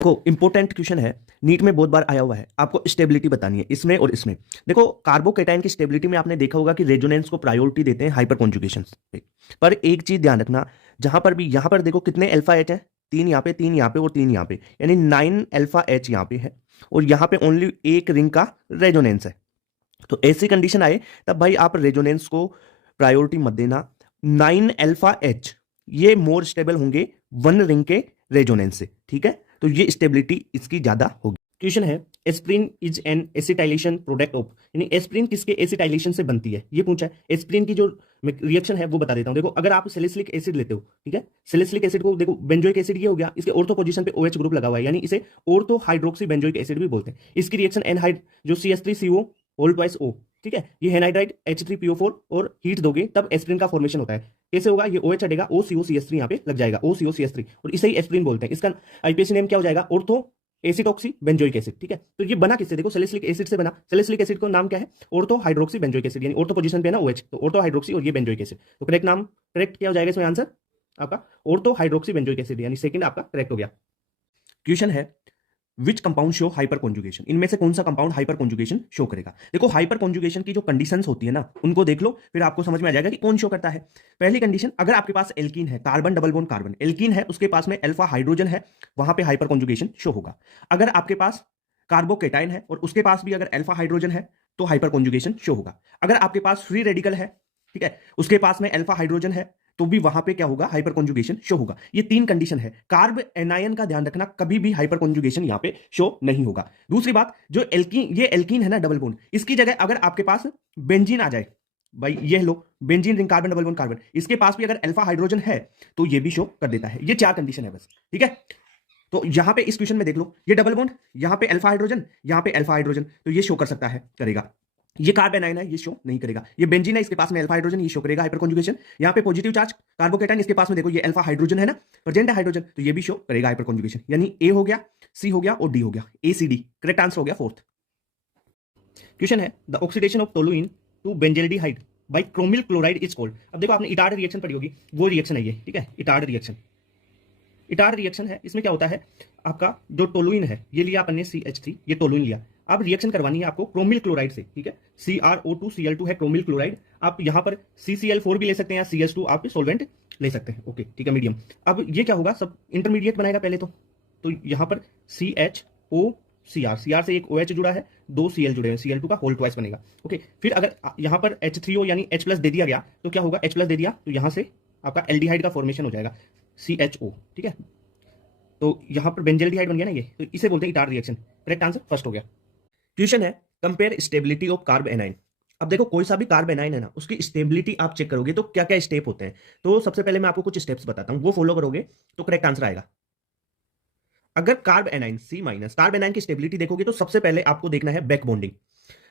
देखो important question है, NEET में बहुत बार आया हुआ है। आपको स्टेबिलिटी बतानी है इसमें और इसमें। देखो कार्बोकेटाइन की स्टेबिलिटी में आपने देखा होगा कि रेजोनेंस को प्रायोरिटी देते हैं हाइपर कॉन्जुगेशन पे। पर एक चीज ध्यान रखना, जहां पर भी यहां पर देखो कितने अल्फा एच है, 3 यहाँ पे, 3 यहाँ पे और 3 यहाँ पे, यानी 9 अल्फा एच यहाँ पे है और यहाँ पे ओनली एक रिंग का रेजोनेंस है। तो ऐसी कंडीशन आए तब भाई आप रेजोनेंस को प्रायोरिटी मत देना। 9 अल्फा एच ये मोर स्टेबल होंगे 1 रिंग के रेजोनेंस से, ठीक है। तो ये स्टेबिलिटी इसकी ज्यादा होगी। क्वेश्चन है, aspirin is an acetylation product of, यानी एस्प्रिन किसके एसिटाइलेशन से बनती है, ये पूछा है। एस्प्रिन की जो रिएक्शन है वो बता देता हूं। देखो अगर आप सैलिसिलिक एसिड लेते हो, ठीक है, सैलिसिलिक एसिड को देखो बेंजोइक एसिड ये हो गया, इसके ऑर्थो पोजीशन पे OH ग्रुप लगा हुआ है, यानी इसे ऑर्थो हाइड्रोक्सी बेंजोइक एसिड भी बोलते हैं। इसकी रिएक्शन एनहाइड जो CH3CO होल ट्वाइस O, ठीक है, ये एनहाइड्राइड H3PO4 और हीट दोगे तब एस्प्रिन का फॉर्मेशन होता है। कैसे होगा, ये OH हटेगा, OCOCH3 यहाँ पे लग जाएगा, OCOCH3, और इसे ही एस्प्रिन बोलते हैं। इसका IPAC नेम क्या हो जाएगा, ऑर्थो एसिटॉक्सी बेंजोइक एसिड, ठीक है। तो ये बना किससे, देखो सैलिसिलिक एसिड से बना। सैलिसिलिक एसिड का नाम क्या है, ऑर्थो हाइड्रोक्सी बेंजोइक एसिड, यानी ऑर्थो पोजीशन पे है ना OH, तो ऑर्थो हाइड्रोक्सी और ये बेंजोइक एसिड। तो करेक्ट नाम, करेक्ट क्या हो जाएगा इसमें आंसर आपका ऑर्थो हाइड्रोक्सी बेंजोइक एसिड, यानी सेकंड आपका करेक्ट हो गया। क्वेश्चन है, which compound show hyper conjugation, इनमें से कौन सा कंपाउंड हाइपर कॉन्जुगेशन शो करेगा। देखो हाइपर कॉन्जुगेशन की जो कंडीशंस होती है ना, उनको देख लो, फिर आपको समझ में आ जाएगा कि कौन शो करता है। पहली कंडीशन, अगर आपके पास एल्कीन है, carbon double bond carbon, alkene है, उसके पास में अल्फा हाइड्रोजन है, वहां पे हाइपर कॉन्जुगेशन शो होगा। अगर आपके पास कार्बोकेटाइन है और उसके पास भी अगर अल्फा हाइड्रोजन है तो हाइपर कॉन्जुगेशन शो होगा। अगर आपके पास फ्री रेडिकल है, ठीक है, उसके पास में अल्फा हाइड्रोजन है, तो भी वहां पे क्या होगा, हाइपर कॉन्जुगेशन शो होगा। ये 3 कंडीशन है। कार्ब एनायन का ध्यान रखना, कभी भी हाइपर कॉन्जुगेशन यहां पे शो नहीं होगा। दूसरी बात, जो एल्कीन, ये एल्कीन है ना डबल बॉन्ड, इसकी जगह अगर आपके पास बेंजीन आ जाए, भाई ये लो benzene ring carbon double bond carbon, इसके पास भी अगर अल्फा हाइड्रोजन है तो ये भी शो कर देता है। ये 4 कंडीशन है बस, ठीक है। तो यहां पे इस क्वेश्चन में देख लो, ये डबल बॉन्ड, यहां पे अल्फा हाइड्रोजन, यहां पे अल्फा हाइड्रोजन, तो ये शो कर सकता है, करेगा। ये कार्बन आयन है, ये शो नहीं करेगा। ये बेंजीन है, इसके पास में अल्फा हाइड्रोजन, ये शो करेगा हाइपर कॉन्जुगेशन। यहाँ पे पॉजिटिव चार्ज कार्बोकेटाइन, इसके पास में देखो ये अल्फा हाइड्रोजन है ना, प्रेजेंट है हाइड्रोजन, तो ये भी शो करेगा हाइपर कॉन्जुगेशन। यानी ए हो गया, सी हो गया और डी हो गया, ACD करेक्ट आंसर हो गया फोर्थ। क्वेश्चन है, the oxidation of toluene to benzaldehyde by chromyl chloride is called. अब देखो आपने इटार्ड रिएक्शन पढ़ी होगी, वो रिएक्शन है ये, ठीक है, इटार्ड रिएक्शन। इटार्ड रिएक्शन है, इसमें क्या होता है, आपका जो टोलुइन है ये लिया अपन ने CH3, ये टोलुइन लिया। अब रिएक्शन करवानी है आपको क्रोमिल क्लोराइड से, ठीक है, CrO2Cl2 है क्रोमिल क्लोराइड। आप यहां पर CCl4 भी ले सकते हैं या CH2 आप सॉल्वेंट ले सकते हैं, ओके ठीक है, मीडियम। अब ये क्या होगा, सब इंटरमीडिएट बनाएगा पहले तो यहां पर CHOCr से एक OH जुड़ा है, 2 Cl जुड़े हैं, Cl2 का होल ट्वाइस बनेगा, ओके। फिर अगर यहां पर H3O यानी H+ दे दिया गया तो क्या होगा, H+ दे दिया तो यहां से आपका एल्डिहाइड का फॉर्मेशन हो जाएगा, CHO, ठीक है। तो यहां पर बेंजल्डिहाइड बन गया ना ये, तो इसे बोलते हैं Etard reaction. Correct answer first हो गया। क्वेश्चन है, compare stability of carb A9. अब देखो कोई सा भी कार्ब एनाइन है ना, उसकी स्टेबिलिटी आप चेक करोगे तो क्या क्या स्टेप होते हैं। तो सबसे पहले मैं आपको कुछ स्टेप्स बताता हूं, वो फॉलो करोगे तो करेक्ट आंसर आएगा। अगर carb A9 C-, carb A9 की स्टेबिलिटी देखोगे तो सबसे पहले आपको देखना है back bonding.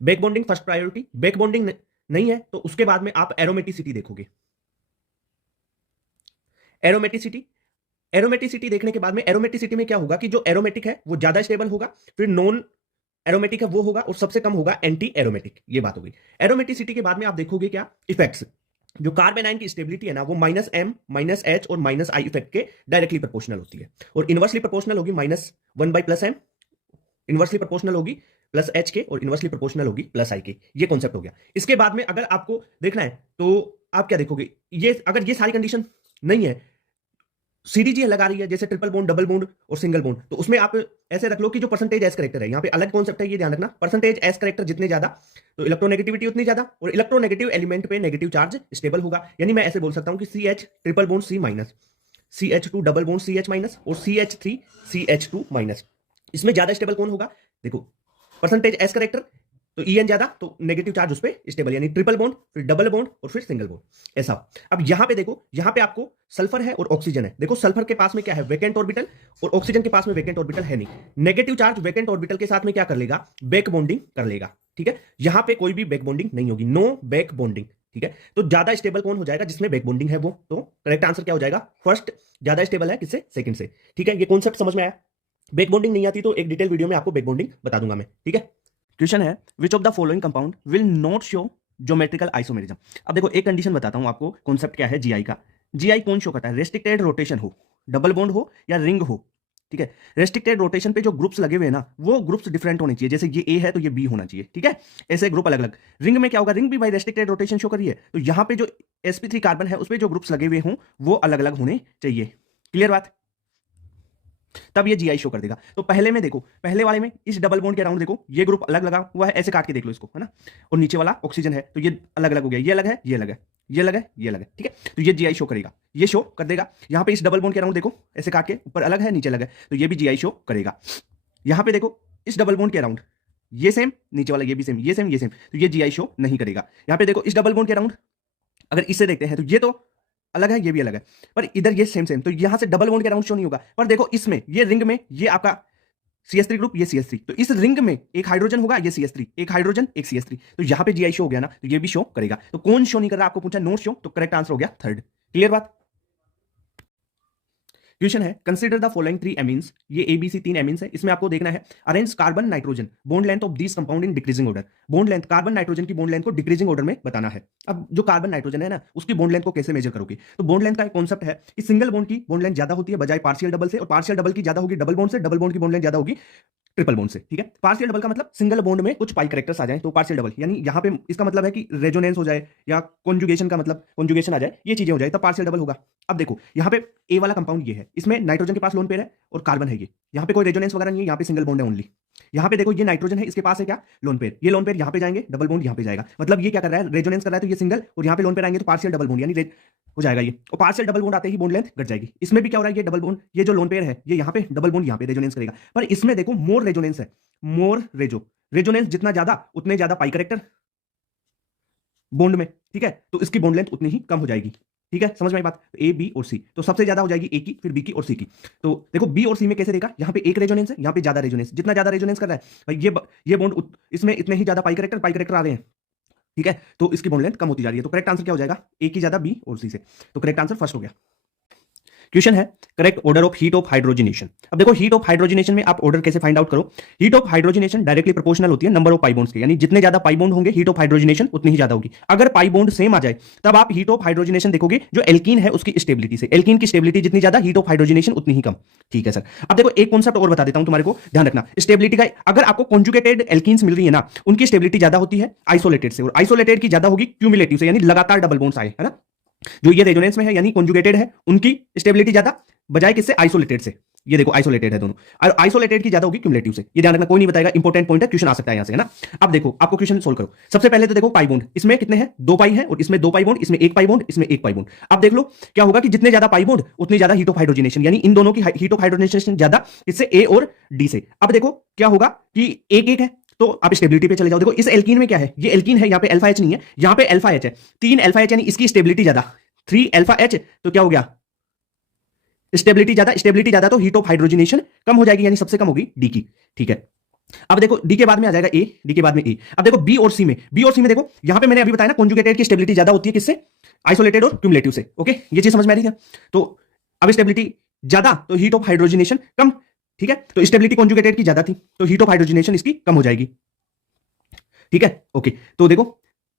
Back bonding first priority. Back bonding नहीं है तो उसके बाद में आप एरोमेटिसिटी देखोगे। एरोमेटिसिटी, एरोमेटिसिटी देखने के बाद में, एरोमेटिसिटी में क्या होगा कि जो एरोमेटिक है वो ज्यादा स्टेबल होगा, फिर नॉन एरोमेटिक है वो होगा, और सबसे कम होगा एंटी एरोमेटिक। ये बात होगी। एरोमेटिसिटी के बाद में आप देखोगे क्या इफेक्ट्स। जो कार्बेनाइन की स्टेबिलिटी है ना, वो -M, -H और -I इफेक्ट के डायरेक्टली प्रोपोर्शनल होती है, और इनवर्सली प्रोपोर्शनल होगी -1/+M, इनवर्सली प्रोपोर्शनल होगी +H के, और इनवर्सली प्रोपोर्शनल होगी +I के। ये कॉन्सेप्ट हो गया। इसके बाद में अगर आपको देखना है तो आप क्या देखोगे, ये अगर ये सारी कंडीशन नहीं है, CDG लगा रही है जैसे ट्रिपल बॉन्ड, डबल बॉन्ड और सिंगल बॉन्ड, तो उसमें आप ऐसे रख लो कि जो परसेंटेज एस करेक्टर है, यहाँ पे अलग कॉन्सेप्ट है, ये ध्यान रखना। परसेंटेज एस करेक्टर जितने ज्यादा तो इलेक्ट्रोनेगेटिविटी उतनी ज्यादा, और इलेक्ट्रोनेगेटिव एलिमेंट पे नेगेटिव चार्ज स्टेबल होगा। यानी मैं ऐसे बोल सकता हूं कि CH triple bond C-, CH2 double bond CH- और CH3 CH2-। इसमें ज्यादा स्टेबल कौन होगा, देखो परसेंटेज एस करेक्टर, तो EN ज्यादा तो नेगेटिव चार्ज उस पर स्टेबल, यानी ट्रिपल बॉन्ड, फिर डबल बॉन्ड और फिर सिंगल बॉन्ड, ऐसा। अब यहां पे देखो, यहां पे आपको सल्फर है और ऑक्सीजन है। देखो सल्फर के पास में क्या है, वैकेंट ऑर्बिटल, और ऑक्सीजन के पास में वैकेंट ऑर्बिटल है नहीं। नेगेटिव चार्ज वैकेंट ऑर्बिटल के साथ में क्या कर लेगा, बैक बॉन्डिंग कर लेगा, ठीक है। यहां पे कोई भी बैक बॉन्डिंग नहीं होगी, नो बैक बॉन्डिंग, ठीक है। तो ज्यादा स्टेबल कौन हो जाएगा, जिसमें बैक बॉन्डिंग है वो। तो करेक्ट आंसर क्या हो जाएगा, फर्स्ट ज्यादा स्टेबल है किससे, सेकंड से, ठीक है। ये कॉन्सेप्ट समझ में आया। बैक बॉन्डिंग नहीं आती तो एक डिटेल वीडियो में आपको बैक बॉन्डिंग बता दूंगा मैं, ठीक है। क्वेश्चन है, which of the following compound will not show geometrical isomerism. अब देखो एक कंडीशन बताता हूं आपको, कॉन्सेप्ट क्या है GI का। GI कौन शो करता है, रेस्ट्रिक्टेड रोटेशन हो, डबल बॉन्ड हो या रिंग हो, ठीक है। रेस्ट्रिक्टेड रोटेशन पे जो ग्रुप्स लगे हुए हैं ना, वो ग्रुप्स डिफरेंट होने चाहिए। जैसे ये ए है तो ये बी होना चाहिए, ठीक है। ऐसे ग्रुप अलग अलग। रिंग में क्या होगा, रिंग भी भाई रेस्ट्रिक्टेड रोटेशन शो कर रही है, तो यहाँ पे जो sp3 कार्बन है उस पे जो ग्रुप्स लगे हुए हों वो अलग अलग होने चाहिए। क्लियर बात? तब ये जीआई शो कर देगा। तो पहले में देखो, पहले वाले में इस डबल बॉन्ड के अराउंड देखो, ये ग्रुप अलग लगा हुआ है, ऐसे काट के देख लो इसको, है ना। और नीचे वाला ऑक्सीजन है तो ये अलग अलग हो गया, ये अलग है, ये अलग है, ये अलग है, ये अलग है, ठीक है। तो ये जीआई शो करेगा, ये शो कर देगा। यहाँ पे इस डबल बॉन्ड के अराउंड देखो, ऐसे काट के, ऊपर अलग है नीचे अलग है, तो ये भी जीआई शो करेगा। यहाँ पे देखो इस डबल बॉन्ड के अराउंड ये सेम, नीचे वाला ये भी सेम, ये सेम, ये सेम, तो ये जीआई शो नहीं करेगा। यहाँ पे देखो इस डबल बॉन्ड के अराउंड अगर इससे देखते हैं तो ये तो अलग है, ये भी अलग है, पर इधर ये सेम सेम, तो यहां से डबल बॉन्ड के अराउंड शो नहीं होगा। पर देखो इसमें ये रिंग में ये आपका CH3 ग्रुप, ये CH3, तो इस रिंग में एक हाइड्रोजन होगा, ये CH3, एक हाइड्रोजन एक CH3, तो यहां पे जीआई शो हो गया ना, तो ये भी शो करेगा। तो कौन शो नहीं कर रहा, आपको पूछा नोट शो, तो करेक्ट आंसर हो गया थर्ड। क्लियर बात? क्वेश्चन है कंसीडर द फॉलोइंग 3 एमीन्स, ये ABC 3 एमीन्स है, इसमें आपको देखना है arrange carbon nitrogen bond length of this compound in decreasing order. Bond length, carbon nitrogen की बॉन्ड लेंथ को डिक्रीजिंग ऑर्डर में बताना है। अब जो कार्बन नाइट्रोजन है ना, उसकी बॉन्ड लेंथ को कैसे मेजर करोगे? तो बॉन्ड लेंथ का एक कॉन्सेप्ट है कि सिंगल बॉन्ड की बॉन्ड लेंथ ज्यादा होती है बजाय पार्शियल डबल से, और पार्शियल डबल की ज्यादा होगी डबल बॉन्ड से, डबल बॉन्ड की बॉन्ड लेंथ ज्यादा होगी ट्रिपल बॉन्ड से, ठीक है। पार्शियल डबल का मतलब सिंगल बॉन्ड में कुछ पाई कैरेक्टर्स आ जाए तो पार्शियल डबल, यानी यहाँ पे इसका मतलब है कि रेजोनेंस हो जाए या कॉन्जुगेशन का मतलब कॉन्जुगेशन आ जाए, ये चीजें हो जाए तब पार्शियल डबल होगा। अब देखो यहाँ पे ए वाला कंपाउंड ये है, इसमें नाइट्रोजन के पास लोन पेयर है और कार्बन है, ये यहाँ पे कोई रेजोनेंस वगैरह नहीं है, यहाँ पे सिंगल बॉन्ड है ओनली। यहाँ पे देखो ये नाइट्रोजन है, इसके पास है क्या, लोन पेयर, ये लोन पेयर यहाँ पे जाएंगे, डबल बॉन्ड यहाँ पे जाएगा, मतलब ये क्या कर रहा है, रेजोनेंस कर रहा है, तो ये सिंगल, और यहाँ पे लोन पेयर आएंगे तो पार्शियल डबल बॉन्ड, यानी हो जाएगा ये, और पार्शियल डबल बॉन्ड आते ही बॉन्ड लेंथ घट जाएगी। इसमें भी क्या हो रहा है, ये डबल बॉन्ड, ये जो लोन पेयर है ये यहाँ पे डबल बॉन्ड यहाँ पे रेजोनेंस करेगा, पर इसमें देखो मोर रेजोनेंस है, मोर रेजोनेंस जितना ज्यादा उतने ज्यादा पाई कैरेक्टर बॉन्ड में, ठीक है, तो इसकी बॉन्ड लेंथ उतनी ही कम हो जाएगी। ठीक है, समझ में आई बात? ए बी और सी, तो सबसे ज्यादा हो जाएगी ए की, फिर बी की और सी की। तो देखो बी और सी में कैसे देखा, यहाँ पे एक रेजोनेंस है, यहाँ पे ज्यादा रेजोनेंस, जितना ज्यादा रेजोनेंस कर रहा है भाई ये बॉन्ड इसमें इतने ही ज्यादा पाई कैरेक्टर आ रहे हैं, ठीक है, तो इसकी बॉन्ड लेंथ कम होती जा रही है। तो करेक्ट आंसर क्या हो जाएगा, ए की ज्यादा बी और सी से, तो करेक्ट आंसर फर्स्ट हो गया। क्वेश्चन है correct order of heat of hydrogenation. अब देखो हीट ऑफ हाइड्रोजनेशन में आप ऑर्डर कैसे फाइंड आउट करो, heat of hydrogenation directly proportional होती है नंबर ऑफ पाई बॉन्ड्स के, यानी जितने ज्यादा पाई बॉन्ड होंगे हीट ऑफ हाइड्रोजनेशन उतनी ही ज्यादा होगी। अगर पाई बॉन्ड सेम आ जाए तब आप हीट ऑफ हाइड्रोजनेशन देखोगे जो एल्कीन है उसकी स्टेबिलिटी से, एल्कीन की स्टेबिलिटी जितनी ज्यादा हीट ऑफ हाइड्रोजनेशन उतनी ही कम। ठीक है सर। अब देखो एक कॉन्सेप्ट और बता देता हूं तुम्हारे को, ध्यान रखना स्टेबिलिटी का, अगर आपको कॉन्जुगेटेड एल्कीन्स मिल रही है ना, उनकी स्टेबिलिटी ज्यादा होती है आइसोलेटेड से, और आइसोलेटेड की ज्यादा होगी क्यूमुलेटिव से, यानी लगातार डबल बॉन्ड्स आए, है ना। जो ये रेजोनेंस में है यानी कॉन्जुगेटेड है, उनकी स्टेबिलिटी ज्यादा बजाय किससे, आइसोलेटेड से। ये देखो आइसोलेटेड है दोनों, और आइसोलेटेड की ज्यादा होगी क्यूमुलेटिव से। ये ध्यान रखना, कोई नहीं बताएगा, इंपॉर्टेंट पॉइंट है, क्वेश्चन आ सकता है यहां से, है ना। अब देखो आपको क्वेश्चन सोल्व करो। सबसे पहले तो देखो पाई बॉन्ड, इसमें कितने हैं, 2 पाई है, और इसमें 2 पाई बॉन्ड, इसमें 1 पाई बॉन्ड, इसमें 1 पाई बॉन्ड। अब देख लो क्या होगा कि जितने ज्यादा पाई बॉन्ड उतनी ज्यादा हीट ऑफ हाइड्रोजनेशन, यानी इन दोनों की हीट ऑफ हाइड्रोजनेशन ज्यादा, इससे ए और डी से। अब देखो क्या होगा कि एक एक है, तो आप स्टेबिलिटी पे चले जाओ। देखो इस एल्कीन में क्या है, ये एल्कीन है, यहाँ पे अल्फा एच नहीं है, यहाँ पे अल्फा एच है, 3 अल्फा एच, यानी इसकी स्टेबिलिटी ज्यादा, 3 अल्फा एच, तो क्या हो गया, स्टेबिलिटी ज्यादा, तो हीट ऑफ हाइड्रोजनेशन कम हो जाएगी, यानी सबसे कम होगी डी की। ठीक है, अब देखो डी के बाद में आ जाएगा ए, डी के बाद में ए। अब देखो बी और सी में, देखो यहां पे मैंने अभी बताया ना, कॉन्जुगेटेड की स्टेबिलिटी ज्यादा होती है किससे, आइसोलेटेड और क्यूमुलेटिव से। ओके, ये चीज समझ में आ रही है। तो अब स्टेबिलिटी ज्यादा तो हीट ऑफ हाइड्रोजनेशन कम, ठीक है, तो स्टेबिलिटी कॉन्जुगेटेड की ज्यादा थी तो हीट ऑफ हाइड्रोजनेशन इसकी कम हो जाएगी। ठीक है, ओके, तो देखो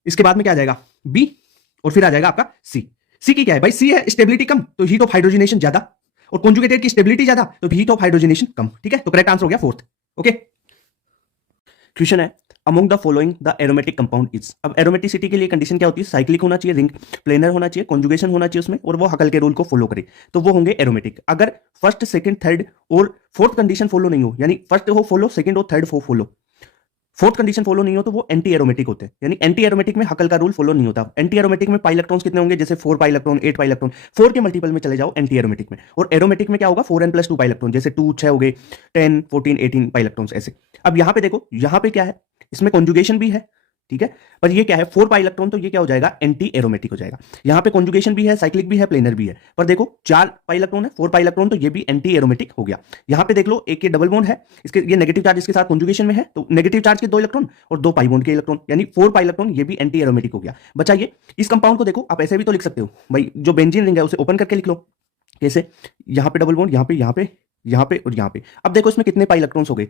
इसके बाद में क्या आ जाएगा, बी, और फिर आ जाएगा आपका सी। सी की क्या है भाई, सी है स्टेबिलिटी कम तो हीट ऑफ हाइड्रोजनेशन ज्यादा, और कॉन्जुगेटेड की स्टेबिलिटी ज्यादा तो हीट ऑफ हाइड्रोजनेशन कम। ठीक है, तो करेक्ट आंसर हो गया फोर्थ। ओके, क्वेश्चन है among the following the aromatic compound is. अब एरोमेटिसिटी के लिए कंडीशन क्या होती है, साइक्लिक होना चाहिए, रिंग प्लेनर होना चाहिए, कॉन्जुगेशन होना चाहिए उसमें, और वो हकल के रूल को फॉलो करे, तो वो होंगे एरोमेटिक। अगर फर्स्ट सेकंड थर्ड और फोर्थ कंडीशन फॉलो नहीं हो, यानी फर्स्ट हो फॉलो, सेकंड और थर्ड हो फॉलो, फोर्थ कंडीशन फॉलो नहीं हो, तो वो एंटी एरोमेटिक होते हैं। यानी एंटी एरोमेटिक में हकल का रूल फॉलो नहीं होता। एंटी एरोमेटिक में पाई इलेक्ट्रॉन्स कितने होंगे, जैसे 4 पाई इलेक्ट्रॉन, 8 पाई इलेक्ट्रॉन, 4 के मल्टीपल में चले जाओ एंटी एरोमेटिक में। और एरोमेटिक में क्या होगा, 4n+2 पाई इलेक्ट्रॉन, जैसे 2 6 हो गए, 10 14 18 पाई इलेक्ट्रॉन्स ऐसे। अब यहां पे देखो, यहां पे क्या है, इसमें कॉन्जुगेशन भी है, ठीक है, पर ये क्या है 4 पाई इलेक्ट्रॉन, तो ये क्या हो जाएगा, एंटी एरोमेटिक हो जाएगा। यहां पे कॉन्जुगेशन भी है, साइक्लिक भी है, प्लेनर भी है, पर देखो 4 पाई इलेक्ट्रॉन है, 4 पाई इलेक्ट्रॉन, तो ये भी एंटी एरोमेटिक हो गया। यहां पे देख लो एक ये डबल बॉन्ड है, इसके ये नेगेटिव चार्ज इसके साथ कॉन्जुगेशन में है, तो नेगेटिव चार्ज के 2 इलेक्ट्रॉन और 2 पाई बॉन्ड के इलेक्ट्रॉन, यानी 4 पाई इलेक्ट्रॉन, ये भी एंटी एरोमेटिक हो गया। बचाइए इस कंपाउंड को, देखो आप ऐसे भी तो लिख सकते हो भाई, जो बेंजीन रिंग है उसे ओपन करके लिख लो। कैसे, यहां पे डबल बॉन्ड, यहां पे और यहां पे। अब देखो इसमें कितने पाई इलेक्ट्रॉन्स हो गए,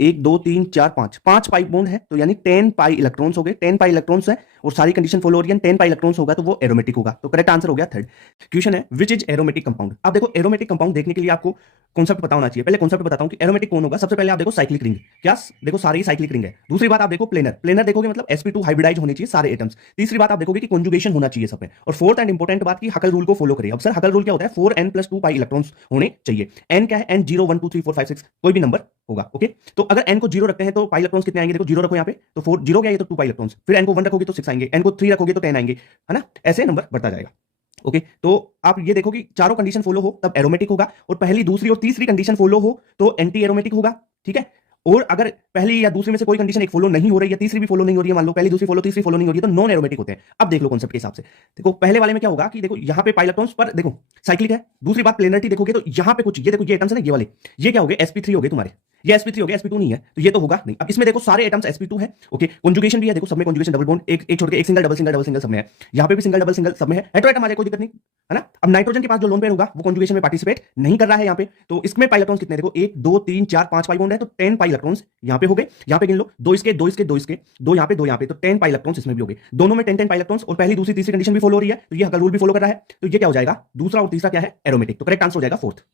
1 2 3 4 5 5 पाई बॉन्ड है, तो यानी 10 पाई इलेक्ट्रॉन्स हो गए। 10 पाई इलेक्ट्रॉन्स है और सारी कंडीशन फॉलो हो रही है, 10 पाई इलेक्ट्रॉन्स होगा तो वो एरोमेटिक होगा। तो करेक्ट आंसर हो गया थर्ड। क्वेश्चन है विच इज एरोमेटिक कंपाउंड। अब देखो एरोमेटिक कंपाउंड देखने के लिए आपको कॉन्सेप्ट पता होना चाहिए। पहले कॉन्सेप्ट बताता हूं कि एरोमेटिक कौन होगा। सबसे पहले आप देखो साइक्लिक रिंग, क्या देखो सारे ही साइक्लिक रिंग है। दूसरी बात आप देखो प्लेनर, प्लेनर देखोगे मतलब sp2 हाइब्रिडाइज होने चाहिए सारे एटम्स। तीसरी बात आप देखोगे कि कॉन्जुगेशन होना चाहिए सब में। और फोर्थ एंड इंपॉर्टेंट बात की हकल रूल को फॉलो करिए। अब सर हकल रूल क्या होता है, 4n+2 पाई इलेक्ट्रॉन्स होने चाहिए। n क्या है, n 0 1 2 3 4 5 6 कोई भी नंबर होगा। ओके, तो अगर n को 0 रखते हैं तो पाई इलेक्ट्रॉन्स कितने आएंगे, देखो 0 रखो यहाँ पे तो 4 0 गया, ये तो 2 पाई इलेक्ट्रॉन्स। फिर n को 1 रखोगे तो 6 आएंगे, n को 3 रखोगे तो 10 आएंगे, है ना, ऐसे नंबर बढ़ता जाएगा। ओके, तो आप ये देखो कि चारों कंडीशन फॉलो हो तब एरोमेटिक होगा, और पहली दूसरी और तीसरी कंडीशन फॉलो हो तो एंटी एरोमेटिक होगा। ठीक है, और अगर पहली या दूसरी में से कोई कंडीशन एक फॉलो नहीं हो रही है, तीसरी भी फॉलो नहीं हो रही है, मान लो पहली दूसरी फॉलो तीसरी फॉलो नहीं हो रही है, तो नॉन एरोमेटिक होते हैं। अब देख लो कॉन्सेप्ट के हिसाब से। देखो पहले वाले में क्या होगा कि देखो यहाँ पे पाई इलेक्ट्रॉन्स पर देखो साइक्लिक है। दूसरी बात प्लेनरिटी देखोगे तो यहाँ पे कुछ ये देखो ये एटम्स है ना, ये वाले ये क्या हो गए, sp3 हो गए तुम्हारे, ये sp3 हो गया, sp2 नहीं है तो ये तो होगा नहीं। अब इसमें देखो सारे एटम्स sp2 है। ओके, कॉन्जुगेशन भी है, देखो सब में कॉन्जुगेशन डबल बॉन्ड, एक छोड़ के एक single double single double single सब में है। यहाँ पे भी सिंगल डबल सिंगल सब में है, हेटेरोएटम आ जाए कोई दिक्कत नहीं, है ना। अब नाइट्रोजन के पास जो लोन पेयर होगा वो कॉन्जुगेशन में पार्टिसिपेट नहीं कर रहा है यहाँ पे, तो इसमें पाई इलेक्ट्रॉन्स कितने देखो 1 2 3 4 5 पाई बॉन्ड है, तो 10 पाई इलेक्ट्रॉन्स यहाँ पे हो गए। यहाँ पे गिन लो, दो इसके दो इसके दो इसके दो यहाँ पे दो यहाँ पे, तो 10 पाई इलेक्ट्रॉन्स इसमें भी हो गए। दोनों में 10 10 पाई इलेक्ट्रॉन्स, और पहली दूसरी तीसरी कंडीशन भी फॉलो हो रही है, तो ये हकल रूल भी फॉलो कर रहा है। तो ये क्या हो जाएगा, दूसरा और तीसरा क्या है, एरोमेटिक। तो करेक्ट आंसर हो जाएगा फोर्थ।